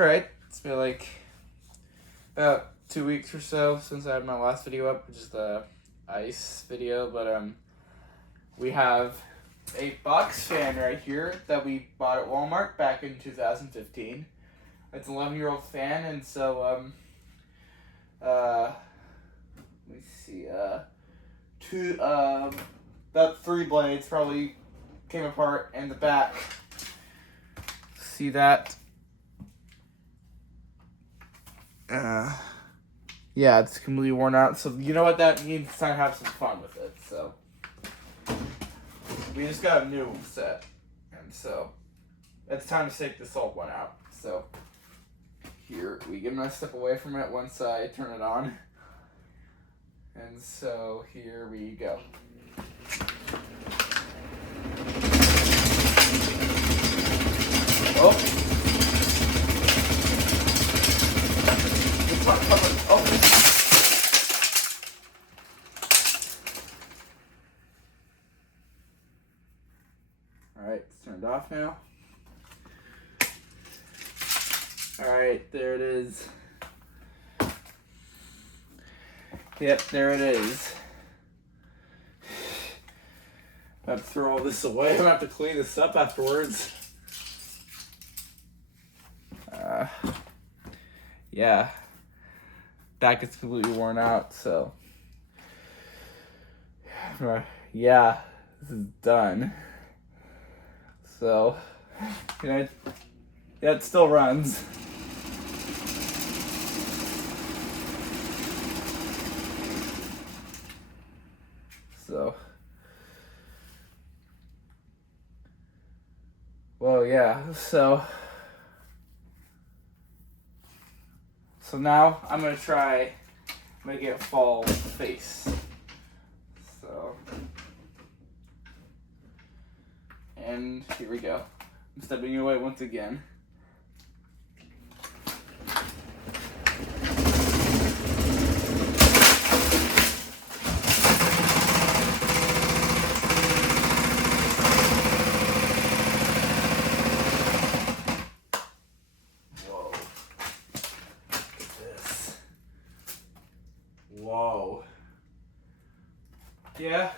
Alright, it's been like about 2 weeks or so since I had my last video up, which is the ice video, but we have a box fan right here that we bought at Walmart back in 2015. It's an 11-year-old fan, and so let me see, about 3 blades probably came apart in the back. See that? Yeah, it's completely worn out. So you know what that means? It's time to have some fun with it. So we just got a new set, and so it's time to take this old one out. So here we get a nice step away from it once I turn it on, and so here we go. Oh. Alright, it's turned off now. Alright, there it is. Yep, there it is. I have to throw all this away. I'm gonna have to clean this up afterwards. Yeah. Back is completely worn out, so yeah, this is done. So, yeah, it still runs. So, well, yeah, so now I'm gonna try make it fall face. So, and here we go. I'm stepping away once again. Whoa. Yeah.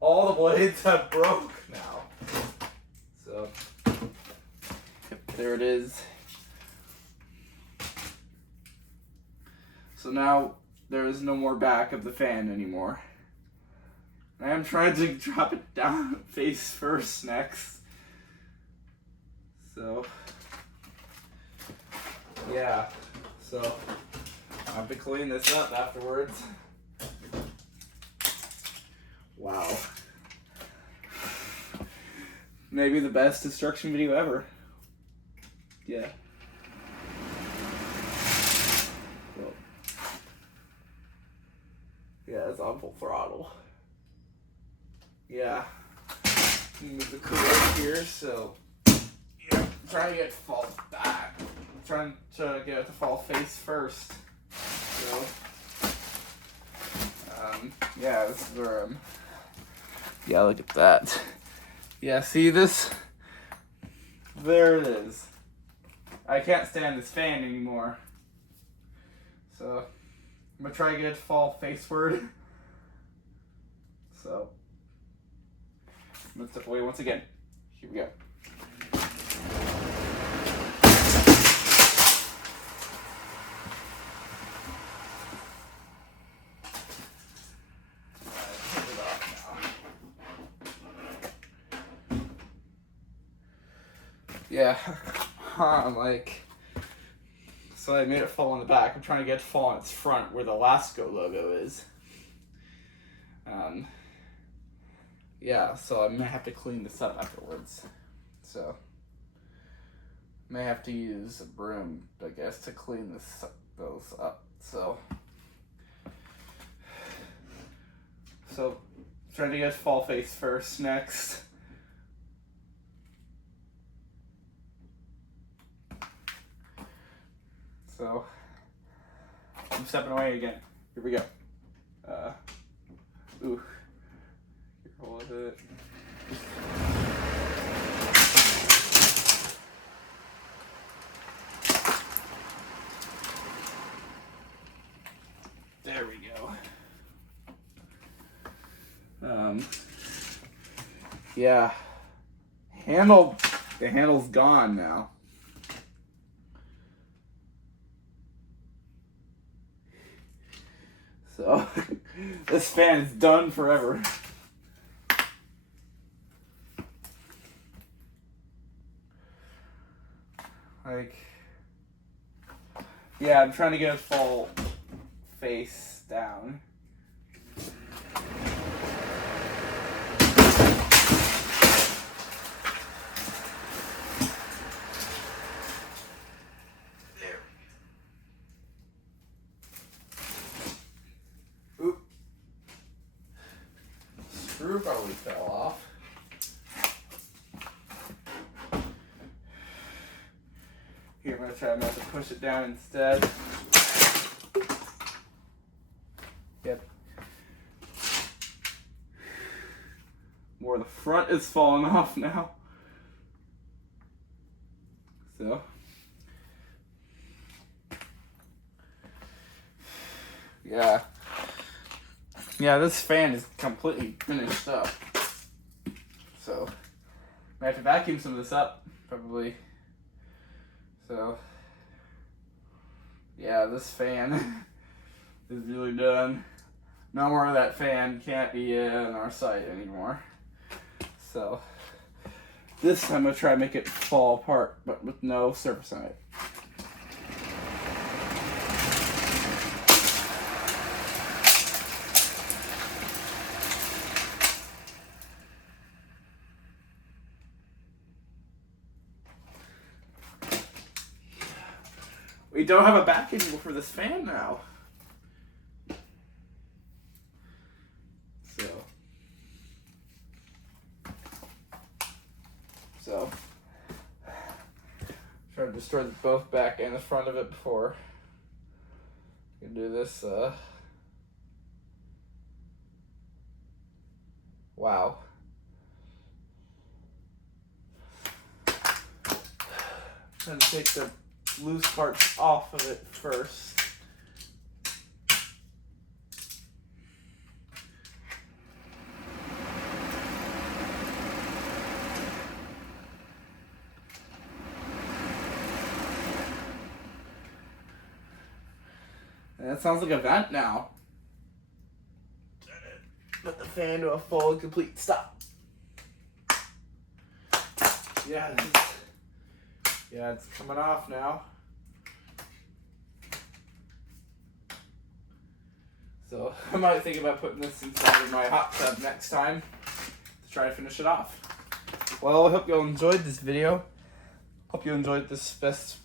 All the blades have broke now. So, there it is. So now there is no more back of the fan anymore. I am trying to drop it down face first next. So, yeah. So, I have to clean this up afterwards. Wow. Maybe the best destruction video ever. Yeah. Well, yeah, it's on full throttle. Yeah. Move the cooler here, so yeah, I'm trying to get it to fall back. I'm trying to get it to fall face first. So, yeah, this is where yeah, look at that. Yeah, see this? There it is. I can't stand this fan anymore. So, I'm gonna try to get it to fall faceward. So, I'm gonna step away once again. Here we go. Yeah, so I made it fall on the back. I'm trying to get it to fall on its front where the Lasco logo is. Yeah, so I'm gonna have to clean this up afterwards. So, may have to use a broom, I guess, to clean those up. So, trying to get it to fall face first next. So, I'm stepping away again. Here we go. Ooh. Careful with it. Yeah. The handle's gone now. So, this fan is done forever. Like, yeah, I'm trying to get it full face down. There. Oop. Screw probably fell off. Here, I'm going to try not to push it down instead. Yep. More the front is falling off now. So. Yeah. Yeah, this fan is completely finished up. So, I have to vacuum some of this up, probably. So, yeah, this fan is really done. No more of that fan, can't be in our site anymore. So, this time I'm going to try to make it fall apart, but with no surface on it. We don't have a backing for this fan now. So, try to destroy both back and the front of it before you can do this. Wow. Trying to take the loose parts off of it first. And that sounds like a vent now. Put the fan to a full and complete stop. Yeah, it's coming off now. So I might think about putting this inside of my hot tub next time to try to finish it off. Well, I hope you all enjoyed this video. Hope you enjoyed this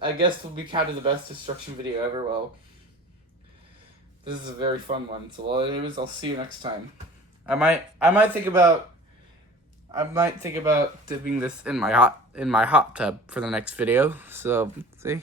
I guess will be kind of the best destruction video ever. Well, this is a very fun one. So, well, anyways, I'll see you next time. I might think about dipping this in my hot tub for the next video. So, see.